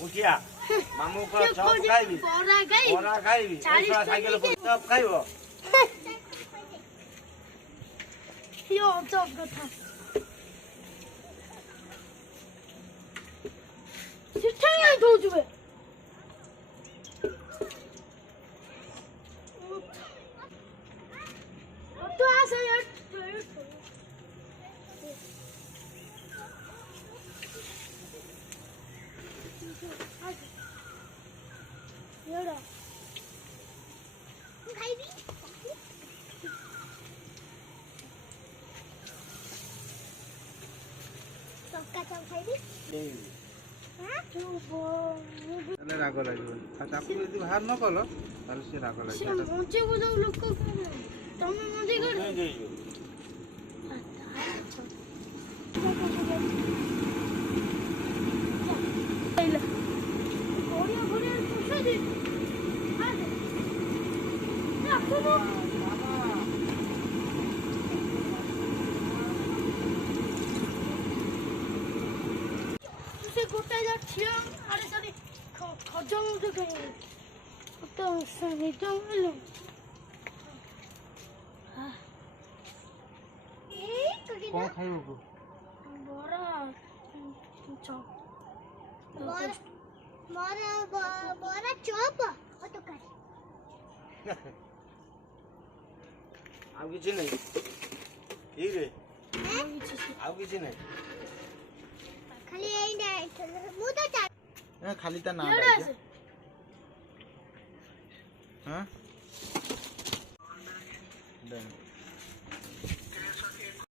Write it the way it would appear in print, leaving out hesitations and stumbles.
ଉଠିଆ ମାମୁଁ କ ଚପ ଖାଇବି ବରା ଖାଇବି ସାଇକେଲ ଚପ ଖାଇବ ଚପ କଥା ସେଟା କାଇଁ ଦଉଛୁ ବେ ତୁ ଆସ ରାଗ ଲାଗିବ ତାକୁ ଯଦି ବାହାର ନ କଲ ତାହେଲେ ସେ ରାଗ ଲାଗିବ ଲୋକ ତମେ ମଞ୍ଜି ସେ ଗୋଟେ ଝିଅ ଆରେ ସରି ଖଜ ମୁଣ୍ଡ ତ ନିଜ ମିଳୁ କଣ ଖାଇବୁ ବରା ଚପ ବରା ଚପ ଆଉ କିଛି ନାହିଁ ଠିକ ରେ ଆଉ କିଛି ନାହିଁ ଖାଲି ଏଇ ମୁଁ ତ ଖାଲି ତା ନାଁ ହଁ